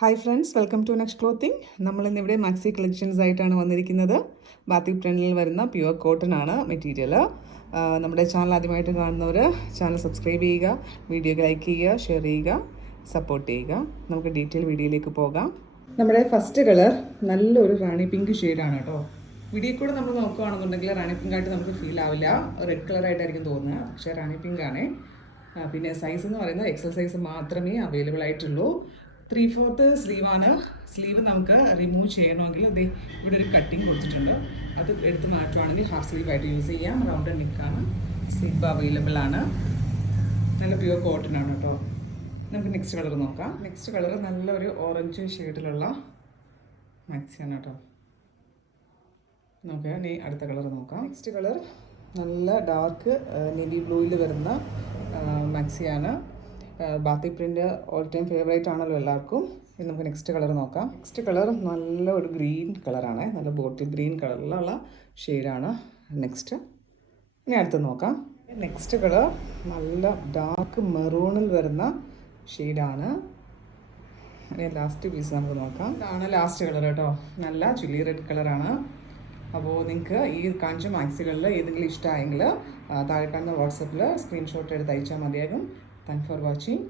Hi friends, welcome to next clothing. നമ്മളിന്നിവിടെ maxi collections ആയിട്ടാണ് വന്നിരിക്കുന്നത്. ബാത്തിക് പ്രിൻറ്റിൽ വരുന്ന പ്യുവർ കോട്ടൺ ആണ് മെറ്റീരിയൽ. നമ്മുടെ ചാനൽ ആദ്യമായിട്ട് കാണുന്നവർ ചാനൽ സബ്സ്ക്രൈബ് ചെയ്യുക, വീഡിയോ ലൈക്ക് ചെയ്യുക, ഷെയർ ചെയ്യുക, സപ്പോർട്ട് ചെയ്യുക. നമുക്ക് ഡീറ്റെയിൽ വീഡിയോയിലേക്ക് പോകാം. നമ്മുടെ ഫസ്റ്റ് കളർ നല്ലൊരു റാണി പിങ്ക് ഷെയ്ഡാണ് കേട്ടോ. വീഡിയോ കൂടെ നമ്മൾ നോക്കുകയാണെന്നുണ്ടെങ്കിൽ റാണി പിങ്ക് ആയിട്ട് നമുക്ക് ഫീൽ ആവില്ല, റെഡ് കളറായിട്ടായിരിക്കും തോന്നുക, പക്ഷേ റാണി പിങ്ക് ആണ്. പിന്നെ സൈസ് എന്ന് പറയുന്നത് എക്സൽ സൈസ് മാത്രമേ അവൈലബിൾ ആയിട്ടുള്ളൂ. 3/4 സ്ലീവാണ്. സ്ലീവ് നമുക്ക് റിമൂവ് ചെയ്യണമെങ്കിൽ ഇവിടെ ഒരു കട്ടിങ് കൊടുത്തിട്ടുണ്ട്, അത് എടുത്ത് മാറ്റുവാണെങ്കിൽ ഹാഫ് സ്ലീവായിട്ട് യൂസ് ചെയ്യാം. റൗണ്ട് നെക്കാണ്, സിബ് അവൈലബിൾ ആണ്. നല്ല പ്യുവർ കോട്ടൺ ആണ് കേട്ടോ. നമുക്ക് നെക്സ്റ്റ് കളർ നോക്കാം. നെക്സ്റ്റ് കളർ നല്ലൊരു ഓറഞ്ച് ഷെയ്ഡിലുള്ള മാക്സിയാണ് കേട്ടോ. നമുക്ക് ഇനി അടുത്ത കളർ നോക്കാം. നെക്സ്റ്റ് കളർ നല്ല ഡാർക്ക് നേവി ബ്ലൂയിൽ വരുന്ന മാക്സിയാണ്. Batik print all time favourite ആണല്ലോ എല്ലാവർക്കും. ഇനി നമുക്ക് നെക്സ്റ്റ് കളർ നോക്കാം. നെക്സ്റ്റ് കളർ നല്ല ഒരു ഗ്രീൻ കളറാണ്, നല്ല ബോട്ടിൽ ഗ്രീൻ കളറിലുള്ള ഷെയ്ഡാണ്. നെക്സ്റ്റ് ഇനി അടുത്ത് നോക്കാം. നെക്സ്റ്റ് കളർ നല്ല ഡാർക്ക് മെറൂണിൽ വരുന്ന ഷെയ്ഡാണ്. ഇനി ലാസ്റ്റ് പീസ് നമുക്ക് നോക്കാം. ഇതാണ് ലാസ്റ്റ് കളർ കേട്ടോ, നല്ല ചുല്ലി റെഡ് കളറാണ്. അപ്പോൾ നിങ്ങൾക്ക് ഈ കാണിച്ച മാക്സികളിൽ ഏതെങ്കിലും ഇഷ്ടമായെങ്കിൽ താഴെ കാണുന്ന വാട്സപ്പിൽ സ്ക്രീൻഷോട്ട് എടുത്ത് അയച്ചാൽ മതിയാകും. Thanks for watching.